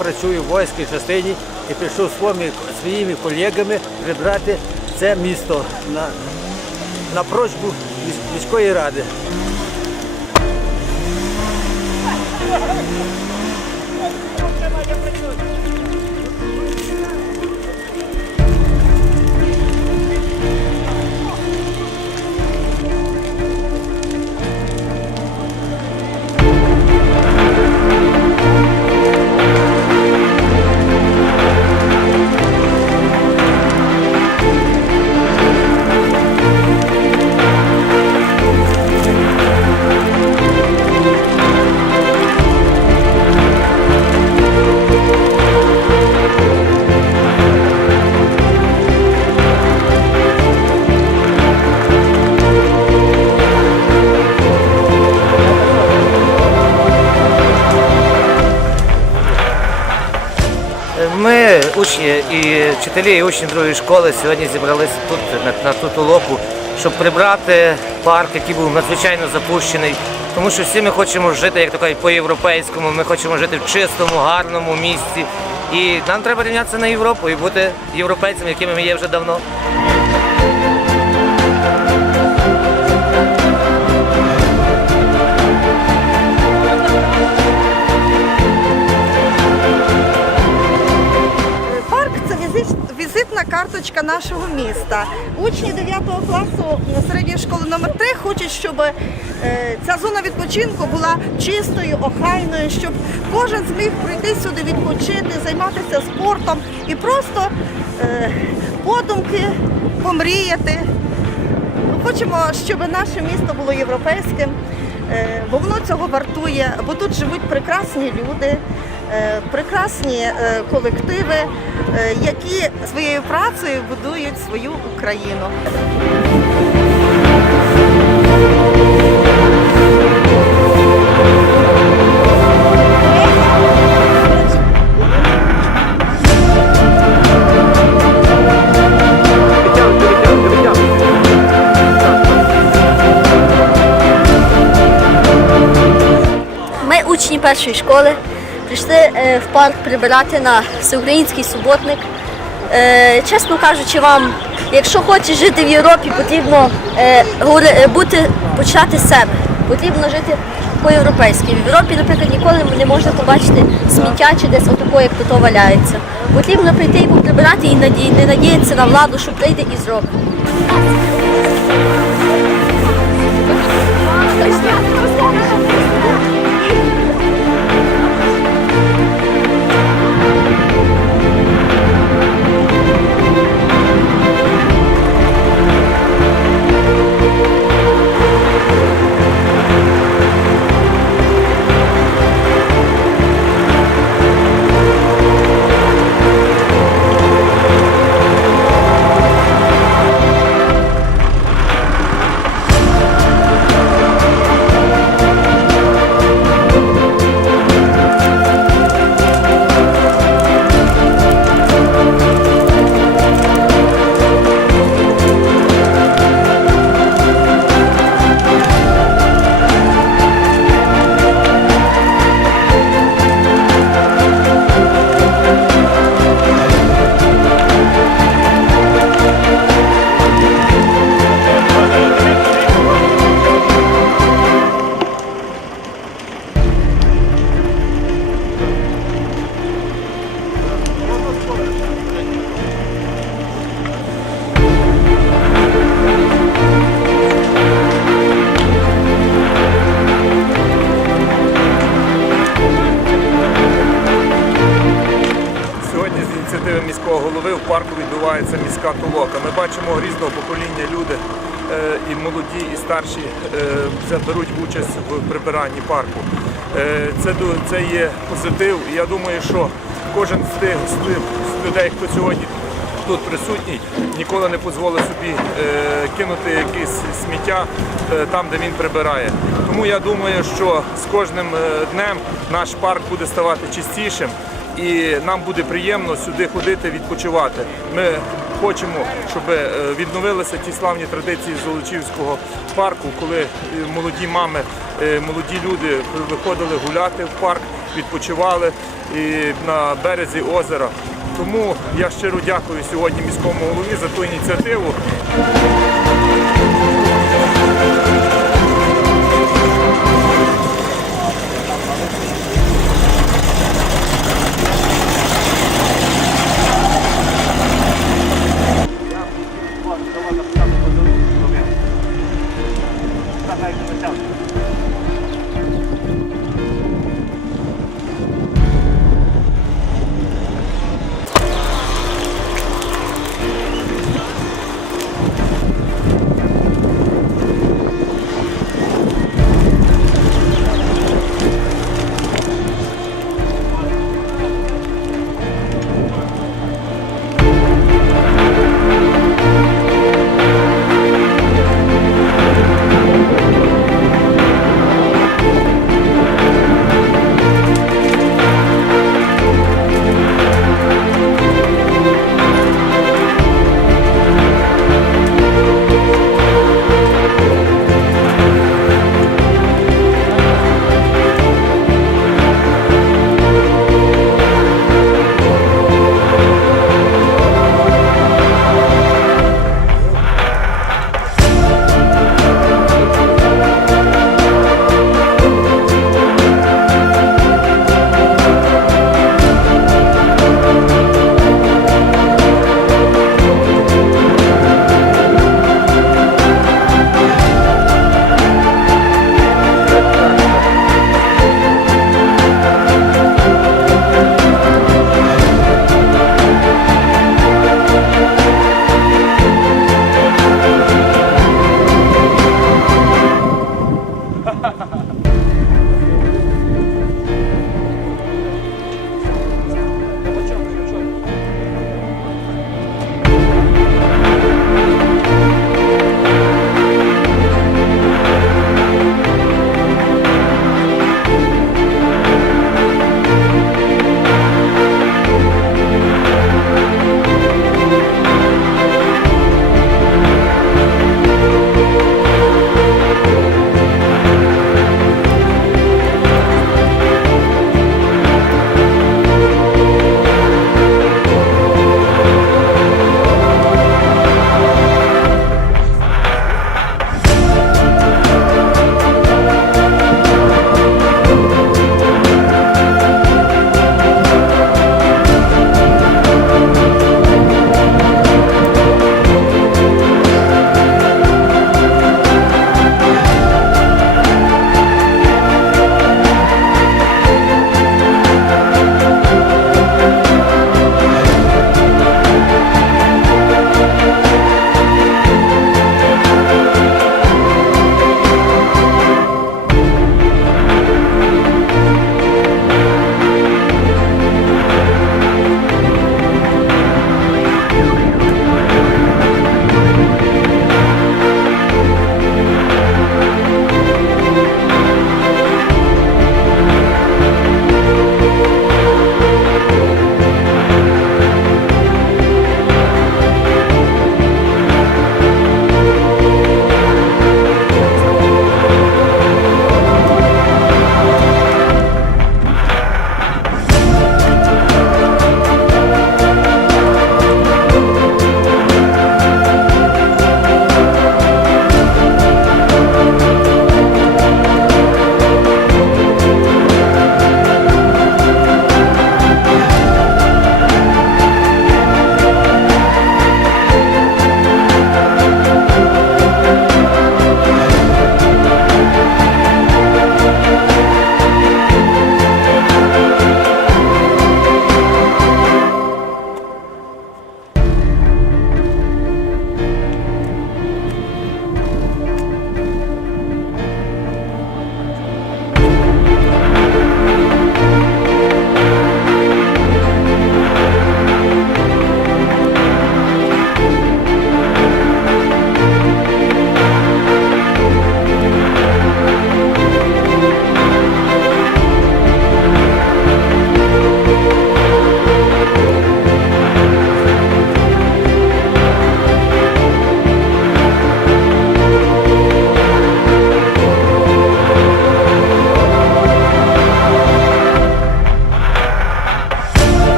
Працюю в воїнській частині і прийшов своїми, своїми колегами прибрати це місто на, на просьбу міської ради. Учні і вчителі, і учні другої школи, сьогодні зібралися тут на, на ту толоку, щоб прибрати парк, який був надзвичайно запущений. Тому що всі ми хочемо жити, як то кажуть, по-європейському. Ми хочемо жити в чистому, гарному місці. І нам треба рівнятися на Європу і бути європейцями, якими ми є вже давно. Візитна карточка нашого міста. Учні 9 класу середньої школи номер 3 хочуть, щоб е, ця зона відпочинку була чистою, охайною, щоб кожен зміг прийти сюди відпочити, займатися спортом і просто е, подумки помріяти. Хочемо, щоб наше місто було європейським, е, бо воно цього вартує, бо тут живуть прекрасні люди, прекрасні колективи, які своєю працею будують свою Україну. Учні першої школи е, в парк прибирати на всеукраїнський суботник. Е, Чесно кажучи, вам, якщо хочеш жити в Європі, потрібно е, е, бути, почати з себе. Потрібно жити по-європейськи. В Європі, наприклад, ніколи не можна побачити сміття чи десь отако, як тут валяється. Потрібно прийти і поприбирати і не надіятися на владу, що прийде і зробить. Молоді, і е, вже беруть участь в прибиранні парку. Е, Це, це є позитив. І я думаю, що кожен з тих з людей, хто сьогодні тут присутній, ніколи не дозволить собі е, кинути якесь сміття там, де він прибирає. Тому я думаю, що з кожним днем наш парк буде ставати чистішим і нам буде приємно сюди ходити, відпочивати. Ми хочемо, щоб е, відновилися ті славні традиції Золочівського парку, коли е, молоді мами, е, молоді люди виходили гуляти в парк, відпочивали на березі озера. Тому я щиро дякую сьогодні міському голові за ту ініціативу.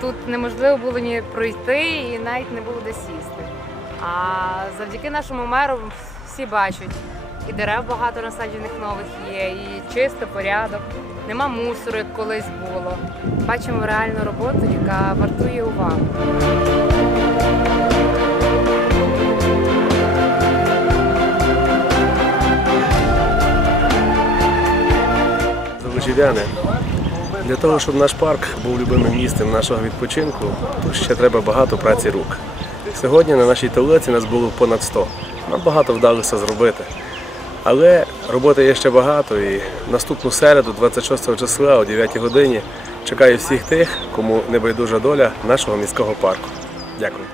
Тут неможливо було ні пройти і навіть не було де сісти. А завдяки нашому меру всі бачать, і дерев багато насаджених нових є, і чисто порядок, нема мусору, як колись було. Бачимо реальну роботу, яка вартує уваги. Заводчів'яни. Для того, щоб наш парк був любимим місцем нашого відпочинку, тут ще треба багато праці рук. Сьогодні на нашій толоці нас було понад 100. Нам багато вдалося зробити. Але роботи є ще багато і наступну середу, 26 числа о 9 годині, чекаю всіх тих, кому небайдужа доля нашого міського парку. Дякую.